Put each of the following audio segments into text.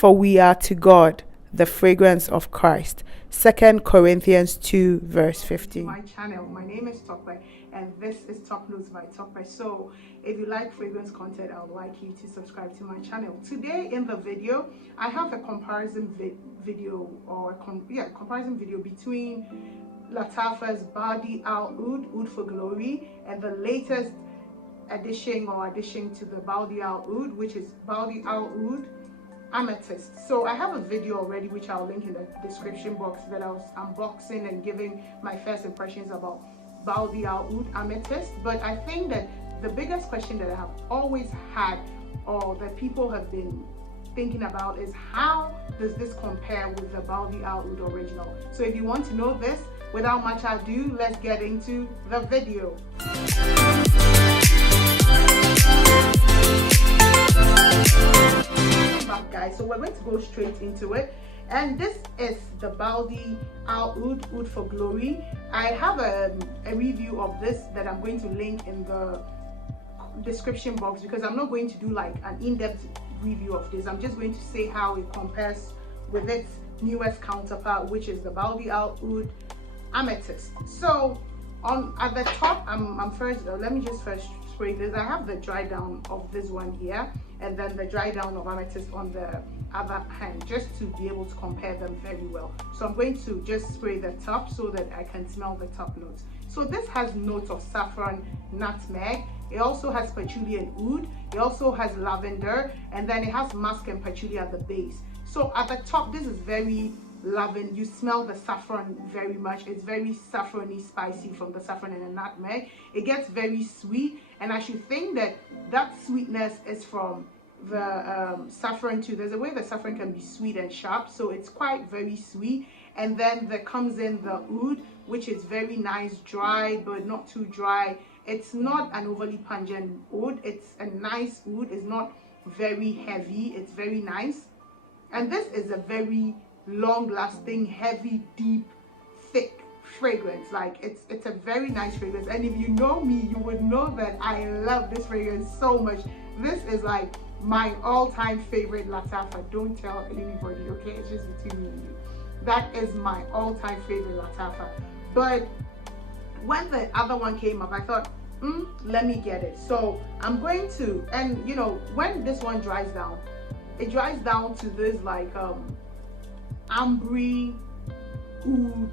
For we are to God the fragrance of Christ. 2 Corinthians 2 verse 15. My channel, my name is Tope, and this is Top Notes by Tope. So if you like fragrance content, I would like you to subscribe to my channel. Today in the video, I have a comparison video between Lattafa's Bade'e al Oud, Oud for Glory, and the latest addition to the Bade'e al Oud, which is Bade'e al Oud Amethyst. So I have a video already which I'll link in the description box that I was unboxing and giving my first impressions about Bade'e al Oud Amethyst. But I think that the biggest question that I have always had, or that people have been thinking about, is how does this compare with the Bade'e al Oud original? So if you want to know this, without much ado, let's get into the video. Guys, so we're going to go straight into it, and this is the Bade'e al Oud, Oud for Glory. I have a review of this that I'm going to link in the description box, because I'm not going to do like an in-depth review of this. I'm just going to say how it compares with its newest counterpart, which is the Bade'e al Oud Amethyst. So at the top, let me just first spray this. I have the dry down of this one here, and then the dry down of Amethyst on the other hand, just to be able to compare them very well. So I'm going to just spray the top so that I can smell the top notes. So this has notes of saffron, nutmeg. It also has patchouli and oud. It also has lavender, and then it has musk and patchouli at the base. So at the top, this is very lavender. You smell the saffron very much. It's very saffrony, spicy from the saffron and the nutmeg. It gets very sweet, and I should think that that sweetness is from the saffron too. There's a way the saffron can be sweet and sharp, so it's quite very sweet. And then there comes in the oud, which is very nice, dry but not too dry. It's not an overly pungent oud. It's a nice oud. It's not very heavy. It's very nice. And this is a very long-lasting, heavy, deep, thick fragrance. Like it's a very nice fragrance, and if you know me, you would know that I love this fragrance so much. This is like my all-time favorite Lattafa. Don't tell anybody, okay? It's just between me and you. That is my all-time favorite Lattafa. But when the other one came up, I thought, let me get it. So I'm going to, and you know, when this one dries down, it dries down to this like ambery oud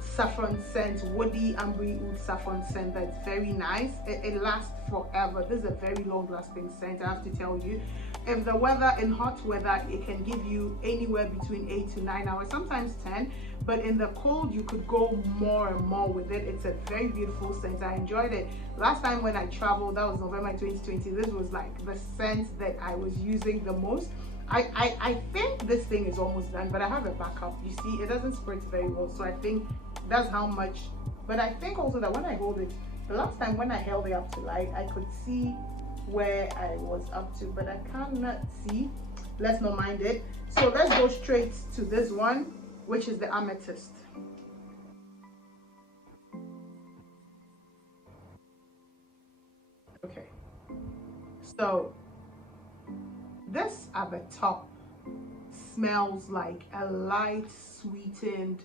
saffron scent, woody ambery oud saffron scent that's very nice. It lasts forever. This is a very long lasting scent, I have to tell you. If the weather, in hot weather, it can give you anywhere between 8 to 9 hours, sometimes 10, but in the cold you could go more and more with it. It's a very beautiful scent. I enjoyed it. Last time when I traveled, that was November 2020, this was like the scent that I was using the most. I think this thing is almost done, but I have a backup. You see, it doesn't spritz very well, so I think that's how much. But I think also that when I hold it, the last time when I held it up to light, I could see where I was up to, but I cannot see. Let's not mind it. So let's go straight to this one, which is the Amethyst. Okay, so this at the top smells like a light sweetened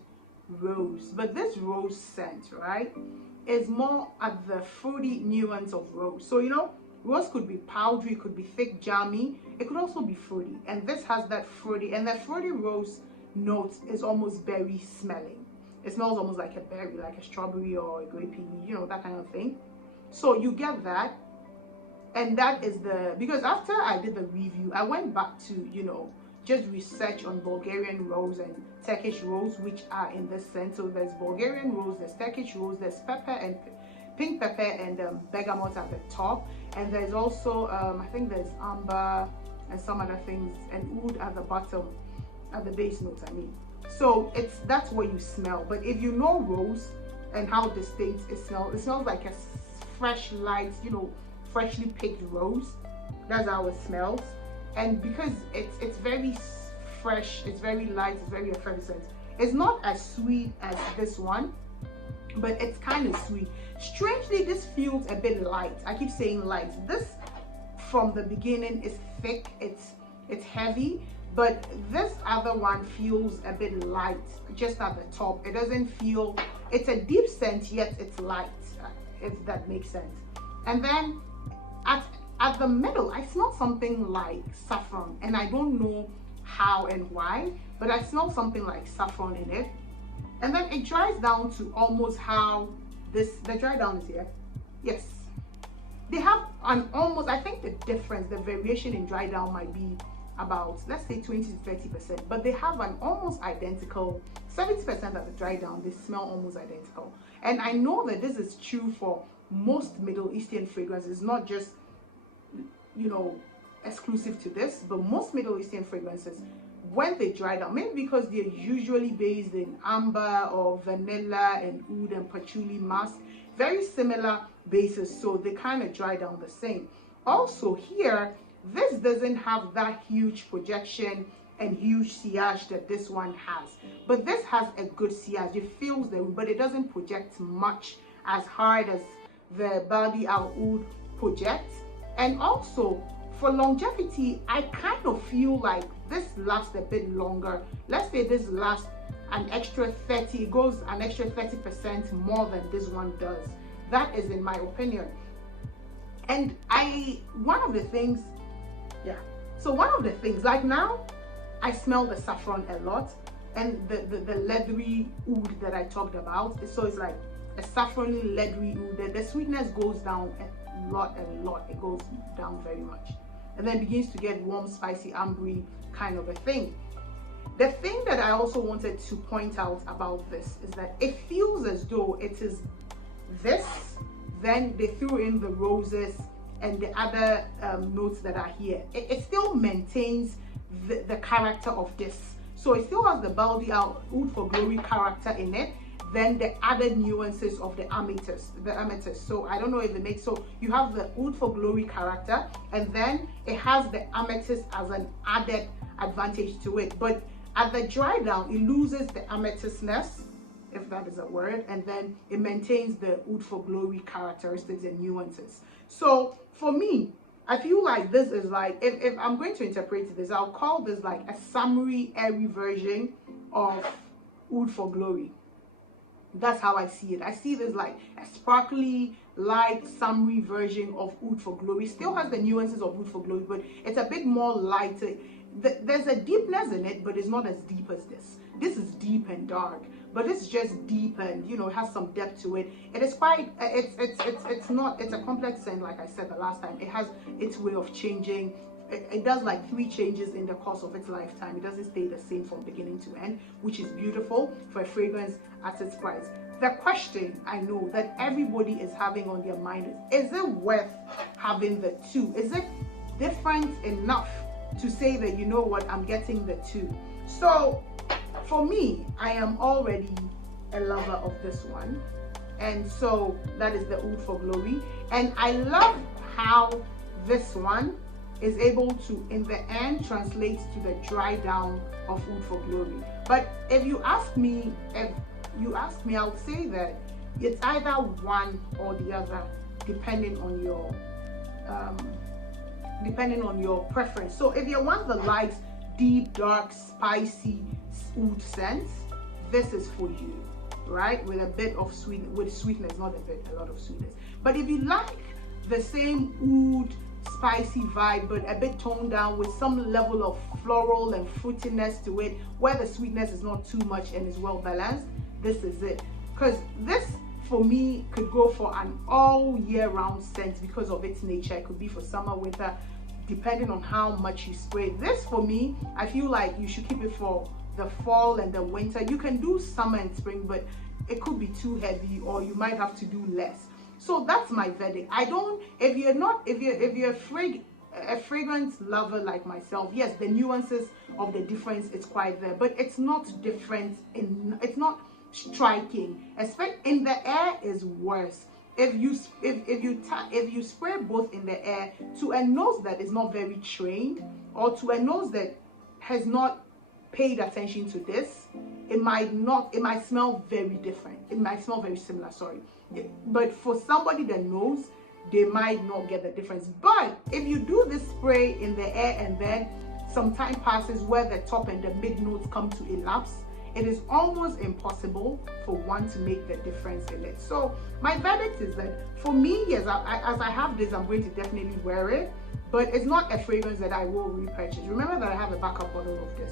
rose, but this rose scent, right, is more at the fruity nuance of rose. So you know, rose could be powdery, could be thick, jammy, it could also be fruity, and this has that fruity, and the fruity rose note is almost berry smelling. It smells almost like a berry, like a strawberry or a grapey, you know, that kind of thing. So you get that. And that is because after I did the review, I went back to, you know, just research on Bulgarian rose and Turkish rose, which are in this scent. So there's Bulgarian rose, there's Turkish rose, there's pepper and pink pepper and bergamot at the top, and there's also I think there's amber and some other things, and oud at the bottom, at the base notes, I mean. So that's what you smell. But if you know rose and how distinct it smells like a fresh, light, you know, freshly picked rose. That's how it smells. And because it's very fresh, it's very light, it's very effervescent. It's not as sweet as this one, but it's kind of sweet. Strangely, this feels a bit light. I keep saying light. This from the beginning is thick, it's heavy, but this other one feels a bit light just at the top. It doesn't feel, it's a deep scent yet it's light, if that makes sense. And then at the middle I smell something like saffron, and I don't know how and why, but I smell something like saffron in it. And then it dries down to almost how the dry down is here. Yes, they have an almost, I think the difference, the variation in dry down might be about, let's say 20 to 30%, but they have an almost identical 70% at the dry down. They smell almost identical. And I know that this is true for most Middle Eastern fragrances, not just, you know, exclusive to this, but most Middle Eastern fragrances, when they dry down, maybe because they're usually based in amber or vanilla and oud and patchouli musk, very similar bases, so they kind of dry down the same. Also here, this doesn't have that huge projection and huge sillage that this one has, but this has a good sillage. It feels the oud, but it doesn't project much as hard as the Bade'e al Oud projects. And also for longevity, I kind of feel like this lasts a bit longer. Let's say this lasts an extra 30, it goes an extra 30% more than this one does. That is in my opinion. And one of the things, like now I smell the saffron a lot, and the leathery oud that I talked about, so it's like a saffrony leathery oud. The sweetness goes down a lot, it goes down very much, and then begins to get warm, spicy, ambery kind of a thing. The thing that I also wanted to point out about this is that it feels as though it is this, then they threw in the roses and the other notes that are here. It still maintains the character of this. So it still has the Bade'e al Oud for Glory character in it, then the added nuances of the amethyst. So I don't know if it makes, so you have the Oud for Glory character, and then it has the amethyst as an added advantage to it. But at the dry down, it loses the amethystness, if that is a word, and then it maintains the Oud for Glory characteristics and nuances. So for me, I feel like this is like, if I'm going to interpret this, I'll call this like a summery, airy version of Oud for Glory. That's how I see it. I see this like a sparkly, light, summery version of Oud for Glory. Still has the nuances of Oud for Glory, but it's a bit more lighter. There's a deepness in it, but it's not as deep as this. This is deep and dark, but it's just deep and, you know, it has some depth to it. It is quite, it's a complex scent, like I said the last time. It has its way of changing. It does like 3 changes in the course of its lifetime. It doesn't stay the same from beginning to end, which is beautiful for a fragrance at its price. The question I know that everybody is having on their mind is it worth having the 2? Is it different enough to say that, you know what, I'm getting the 2? So for me, I am already a lover of this one, and so that is the Oud for Glory. And I love how this one is able to, in the end, translate to the dry down of Oud for Glory. But if you ask me, I would say that it's either one or the other, depending on your preference. So if you want the light, deep, dark, spicy oud scents, this is for you, right? With a bit of sweetness, not a bit, a lot of sweetness. But if you like the same oud spicy vibe, but a bit toned down with some level of floral and fruitiness to it, where the sweetness is not too much and is well balanced, this is it. Because this, for me, could go for an all year round scent because of its nature. It could be for summer, winter, depending on how much you spray. This, for me, I feel like you should keep it for the fall and the winter. You can do summer and spring, but it could be too heavy, or you might have to do less. So that's my verdict. I don't, if you're a fragrance lover like myself, yes, the nuances of the difference is quite there, but it's not different, it's not striking. Especially in the air is worse. If you spray both in the air to a nose that is not very trained, or to a nose that has not paid attention to this, it might smell very different. It might smell very similar, sorry. But for somebody that knows, they might not get the difference. But if you do this spray in the air and then some time passes where the top and the mid notes come to elapse, it is almost impossible for one to make the difference in it. So my verdict is that for me, yes, as I have this, I'm going to definitely wear it, but it's not a fragrance that I will repurchase. Remember that I have a backup bottle of this,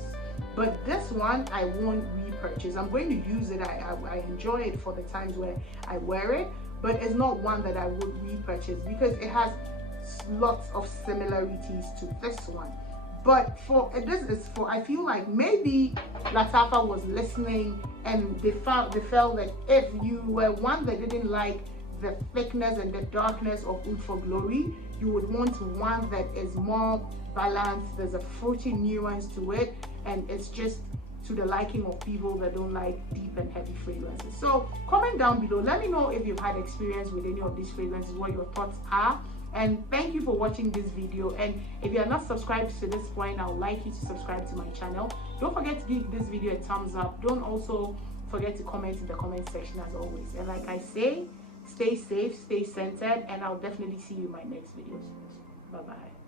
but this one I won't repurchase. I'm going to use it. I enjoy it for the times where I wear it, but it's not one that I would repurchase because it has lots of similarities to this one. But I feel like maybe Lattafa was listening and they felt that if you were one that didn't like the thickness and the darkness of Oud for Glory, you would want one that is more balanced. There's a fruity nuance to it, and it's just to the liking of people that don't like deep and heavy fragrances. So comment down below, let me know if you've had experience with any of these fragrances, what your thoughts are. And thank you for watching this video. And if you are not subscribed to this point, I would like you to subscribe to my channel. Don't forget to give this video a thumbs up. Don't also forget to comment in the comment section as always. And like I say, stay safe, stay centered, and I'll definitely see you in my next videos. Bye bye.